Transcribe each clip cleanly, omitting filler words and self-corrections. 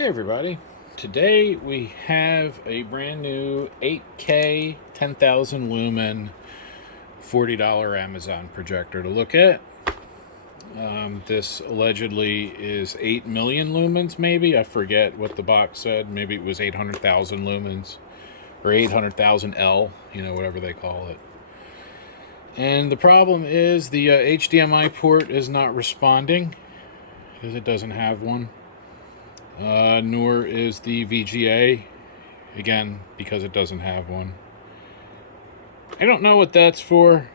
Hey everybody, today we have a brand new 8K 10,000 lumen $40 Amazon projector to look at. This allegedly is 8 million lumens, maybe. I forget what the box said. Maybe it was 800,000 lumens or 800,000 L, whatever they call it. And the problem is the HDMI port is not responding because it doesn't have one. Nor is the VGA, again, because it doesn't have one. I don't know what that's for.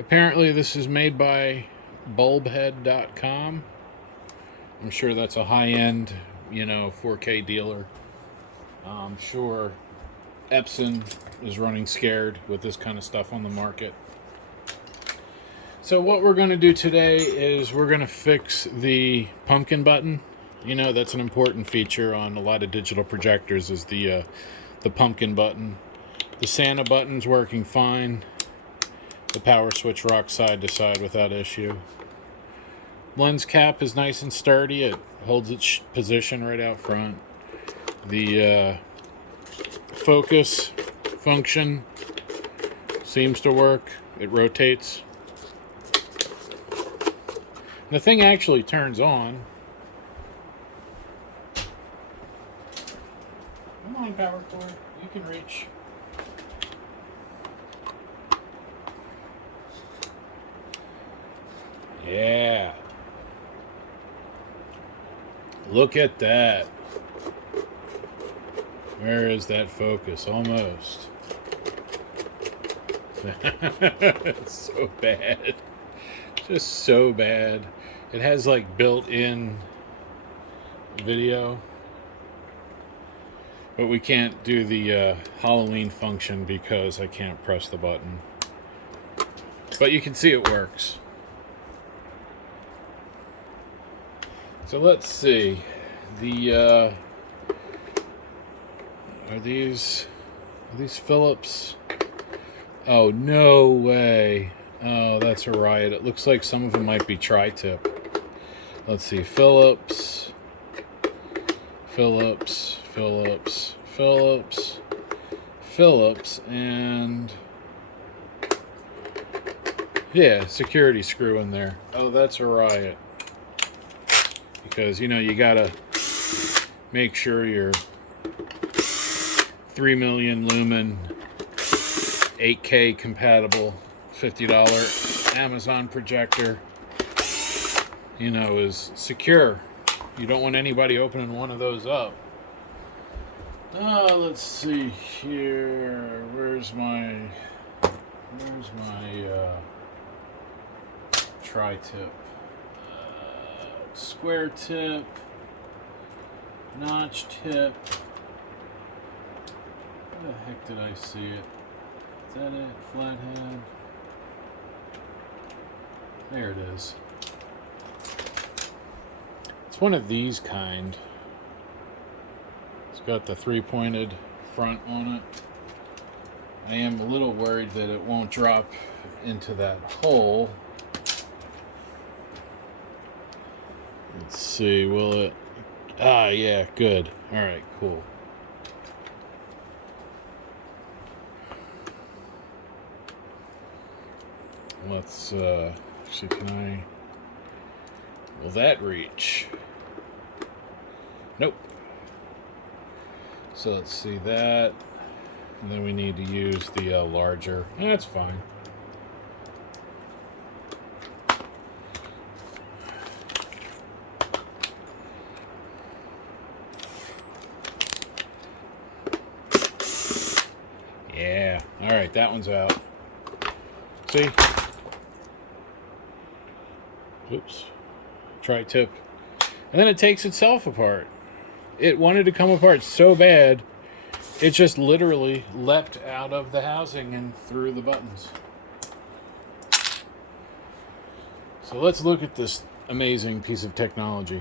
Apparently this is made by bulbhead.com. I'm sure that's a high-end, 4K dealer. I'm sure Epson is running scared with this kind of stuff on the market. So what we're going to do today is we're going to fix the pumpkin button. That's an important feature on a lot of digital projectors is the pumpkin button. The Santa button's working fine. The power switch rocks side to side without issue. Lens cap is nice and sturdy. It holds its position right out front. The focus function seems to work. It rotates. The thing actually turns on. Come on, power cord. You can reach. Yeah. Look at that. Where is that focus? Almost. It's so bad. Just so bad. It has like built-in video. But we can't do the Halloween function because I can't press the button. But you can see it works. So let's see. The are these Phillips? Oh, no way. Oh, that's a riot. It looks like some of them might be tri-tip. Let's see. Phillips, and yeah, security screw in there. Oh, that's a riot. Because, you gotta make sure your 3 million lumen 8K compatible $50 Amazon projector, is secure. You don't want anybody opening one of those up. Let's see here. Where's my tri-tip? Square tip, notch tip. Where the heck did I see it? Is that it? Flathead. There it is. It's one of these kind. It's got the three-pointed front on it. I am a little worried that it won't drop into that hole. Let's see, will it? Ah, yeah, good. Alright, cool. Let's, actually, will that reach? Nope. So let's see that. And then we need to use the larger. That's fine. Yeah. Alright, that one's out. See? Oops. Tri-tip. And then it takes itself apart. It wanted to come apart so bad, it just literally leapt out of the housing and through the buttons. So let's look at this amazing piece of technology.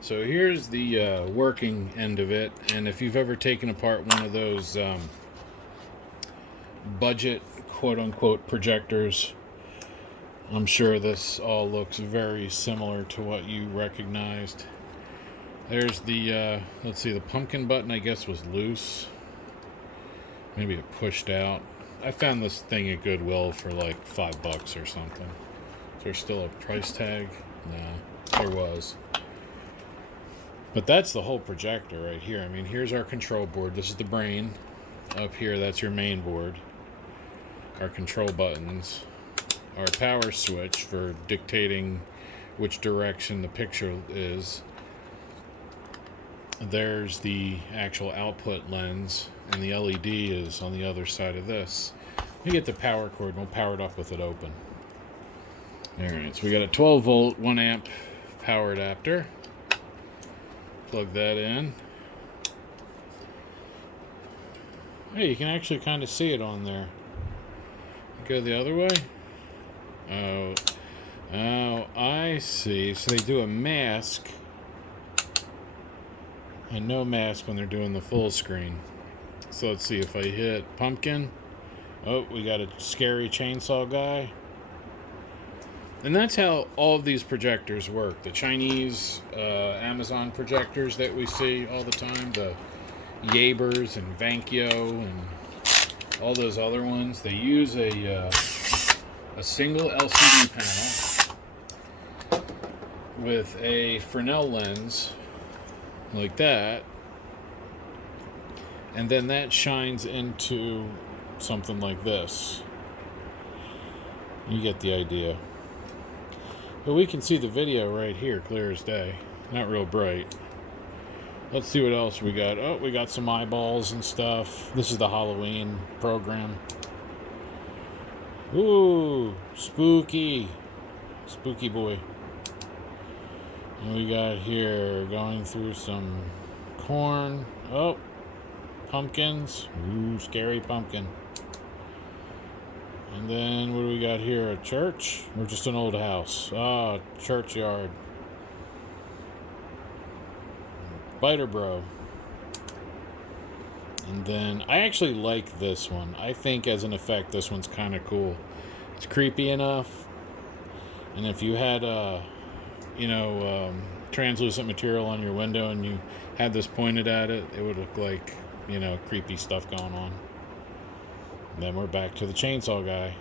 So here's the working end of it. And if you've ever taken apart one of those budget quote-unquote projectors, I'm sure this all looks very similar to what you recognized. There's the, let's see, the pumpkin button, I guess, was loose. Maybe it pushed out. I found this thing at Goodwill for like $5 or something. Is there still a price tag? No, there was. But that's the whole projector right here. I mean, here's our control board. This is the brain. Up here, that's your main board. Our control buttons. Our power switch for dictating which direction the picture is. There's the actual output lens, and the LED is on the other side of this. We get the power cord, and we'll power it up with it open. Alright, so we got a 12 volt, 1 amp power adapter. Plug that in. Hey, you can actually kind of see it on there. Go the other way. Oh, I see. So they do a mask and no mask when they're doing the full screen. So let's see if I hit pumpkin. Oh, we got a scary chainsaw guy. And that's how all of these projectors work. The Chinese Amazon projectors that we see all the time, the Yabers and BenCue and all those other ones, they use a single LCD panel with a Fresnel lens like that, and then that shines into something like this. You get the idea. But we can see the video right here, clear as day. Not real bright. Let's see what else we got. Oh, we got some eyeballs and stuff. This is the Halloween program. Ooh, spooky. Spooky boy. And we got here going through some corn. Oh, pumpkins. Ooh, scary pumpkin. And then what do we got here? A church? Or just an old house? Ah, churchyard. Biter Bro. And then I actually like this one. I think as an effect this one's kind of cool. It's creepy enough. And if you had translucent material on your window and you had this pointed at it, it would look like, creepy stuff going on. And then we're back to the chainsaw guy.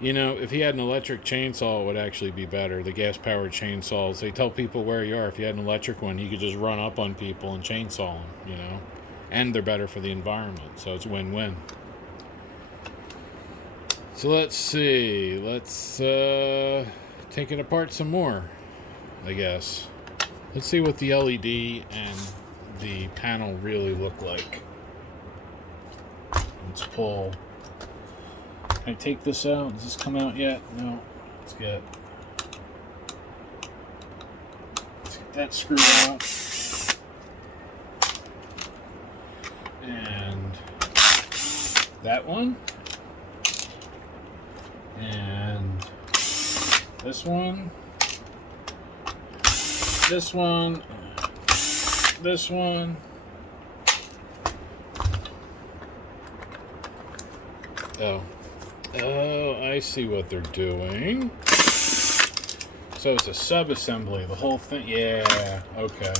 If he had an electric chainsaw, it would actually be better. The gas-powered chainsaws, they tell people where you are. If you had an electric one, you could just run up on people and chainsaw them, And they're better for the environment, so it's win-win. So let's see. Let's take it apart some more, I guess. Let's see what the LED and the panel really look like. Let's pull. Can I take this out? Does this come out yet? No. Let's get that screw out. And that one. And this one. This one. This one. Oh, I see what they're doing. So it's a sub-assembly, the whole thing. Yeah, okay.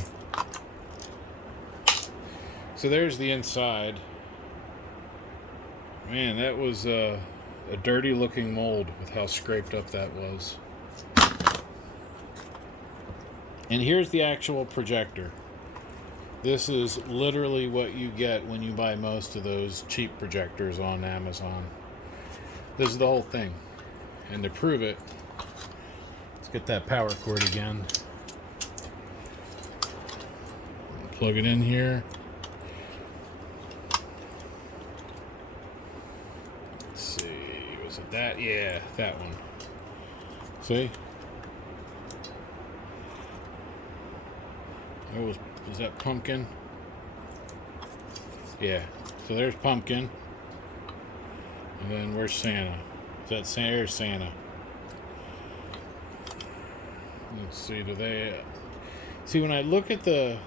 So there's the inside. Man, that was a dirty-looking mold with how scraped up that was. And here's the actual projector. This is literally what you get when you buy most of those cheap projectors on Amazon. This is the whole thing. And to prove it, let's get that power cord again. Plug it in here. Let's see, was it that? Yeah, that one. See? Was that pumpkin? Yeah. So there's pumpkin. And then where's Santa? Is that Santa? There's Santa. Let's see, do they... See, when I look at the...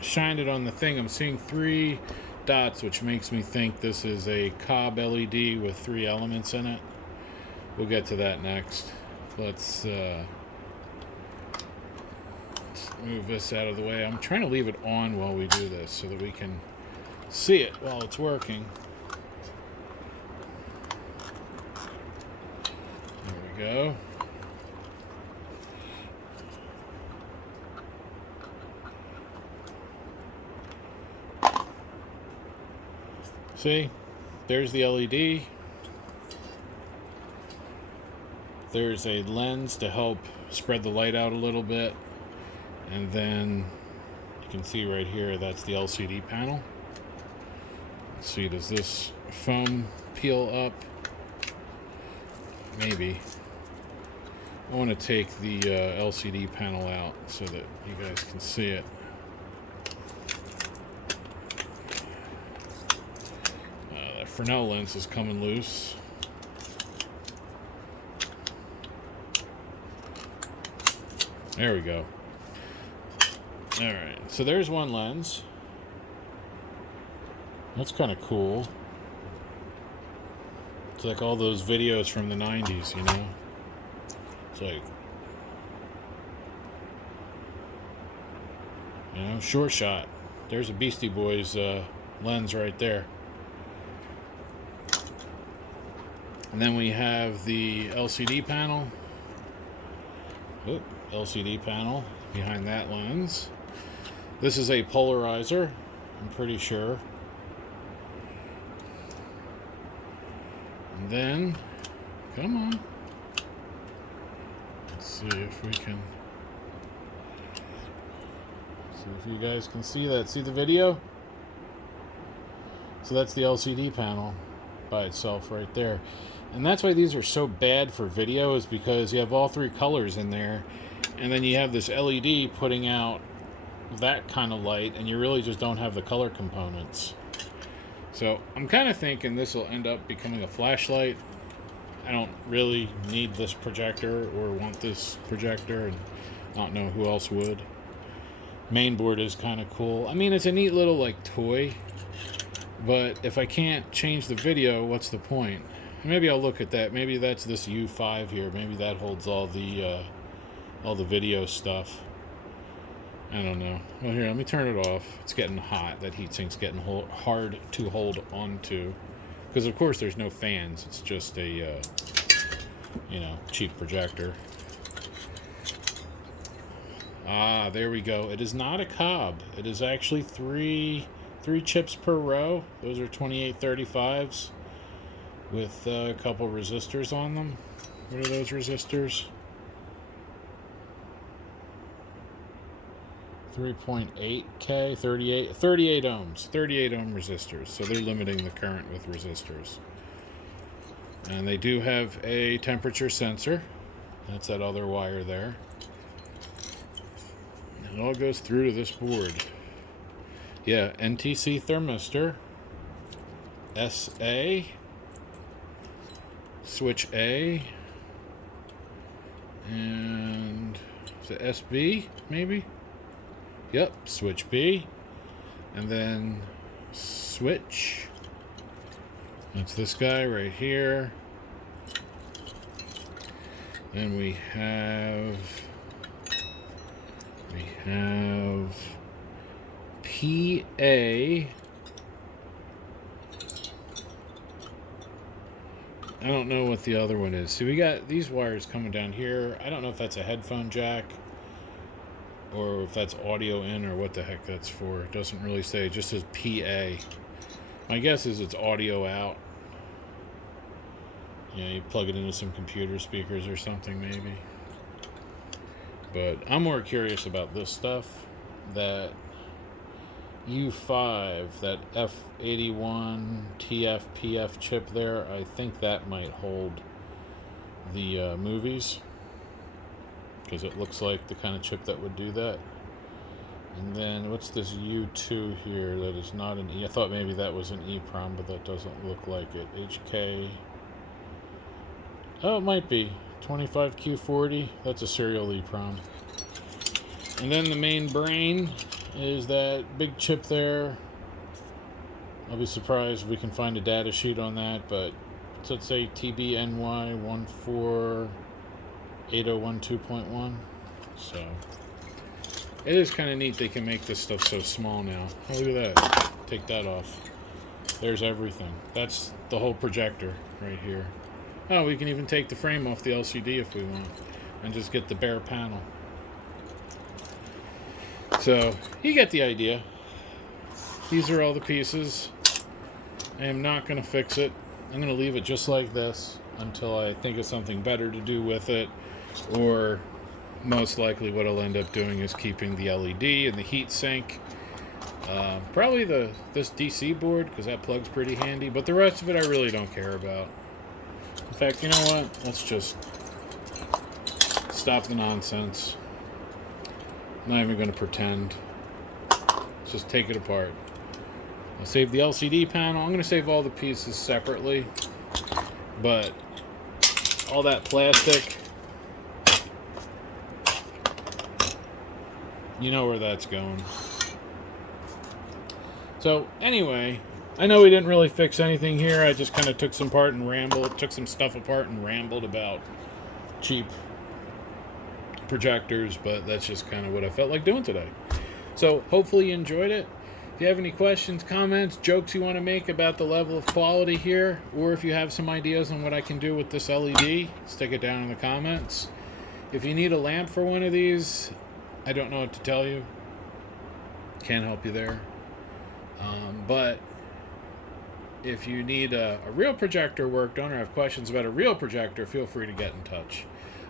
Shined it on the thing, I'm seeing 3 dots, which makes me think this is a cob LED with 3 elements in it. We'll get to that next. Let's move this out of the way. I'm trying to leave it on while we do this so that we can see it while it's working. There we go. See, there's the LED. There's a lens to help spread the light out a little bit. And then you can see right here, that's the LCD panel. Let's see, does this foam peel up? Maybe. I want to take the LCD panel out so that you guys can see it. The Fresnel lens is coming loose. There we go. Alright, so there's one lens. That's kind of cool. It's like all those videos from the 90s, you know? It's like, you know, short shot. There's a Beastie Boys lens right there. And then we have the LCD panel. Oop, LCD panel behind that lens. This is a polarizer, I'm pretty sure. And then, come on. Let's see if we can. See if you guys can see that. See the video? So that's the LCD panel by itself right there. And that's why these are so bad for video, is because you have all three colors in there, and then you have this LED putting out that kind of light, and you really just don't have the color components. So I'm kind of thinking this will end up becoming a flashlight. I don't really need this projector or want this projector, and I don't know who else would. Mainboard is kind of cool. I mean, it's a neat little like toy, but if I can't change the video, what's the point? Maybe I'll look at that. Maybe that's this U5 here. Maybe that holds all the video stuff. I don't know. Well, here, let me turn it off. It's getting hot. That heatsink's getting hard to hold onto. Because, of course, there's no fans. It's just a, you know, cheap projector. Ah, there we go. It is not a cob. It is actually three chips per row. Those are 2835s with a couple resistors on them. What are those resistors? 3.8K, 38 ohms, 38 ohm resistors. So they're limiting the current with resistors. And they do have a temperature sensor. That's that other wire there. It all goes through to this board. Yeah, NTC thermistor, SA, switch A, and is it SB maybe? Yep, switch B, and then switch. That's this guy right here. Then we have PA. I don't know what the other one is. So we got these wires coming down here. I don't know if that's a headphone jack or if that's audio in or what the heck that's for. It doesn't really say. It just says PA. My guess is it's audio out. Yeah, you plug it into some computer speakers or something maybe. But I'm more curious about this stuff. That U5, that F81 TFPF chip there, I think that might hold the movies, because it looks like the kind of chip that would do that. And then what's this U2 here that is not an E? I thought maybe that was an EEPROM, but that doesn't look like it. HK. Oh, it might be 25Q40. That's a serial EEPROM. And then the main brain is that big chip there. I'll be surprised if we can find a data sheet on that, but let's say TBNY14801.2.1. So It is kind of neat they can make this stuff so small now. Oh, look at that. Take that off. There's everything. That's the whole projector right here. Oh, we can even take the frame off the LCD if we want and just get the bare panel. So, you get the idea. These are all the pieces. I am not going to fix it. I'm going to leave it just like this until I think of something better to do with it, or most likely what I'll end up doing is keeping the LED and the heat sink. Probably this DC board, because that plug's pretty handy, but the rest of it I really don't care about. In fact, you know what? Let's just stop the nonsense. I'm not even going to pretend. Let's just take it apart. I'll save the LCD panel. I'm going to save all the pieces separately, but all that plastic, you know where that's going. So anyway, I know we didn't really fix anything here. I just kind of took some stuff apart and rambled about cheap projectors, but that's just kind of what I felt like doing today. So hopefully you enjoyed it. If you have any questions, comments, jokes you want to make about the level of quality here, or if you have some ideas on what I can do with this LED, stick it down in the comments. If you need a lamp for one of these, I don't know what to tell you. Can't help you there. But if you need a real projector worked on or have questions about a real projector, feel free to get in touch.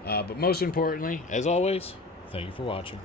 But most importantly, as always, thank you for watching.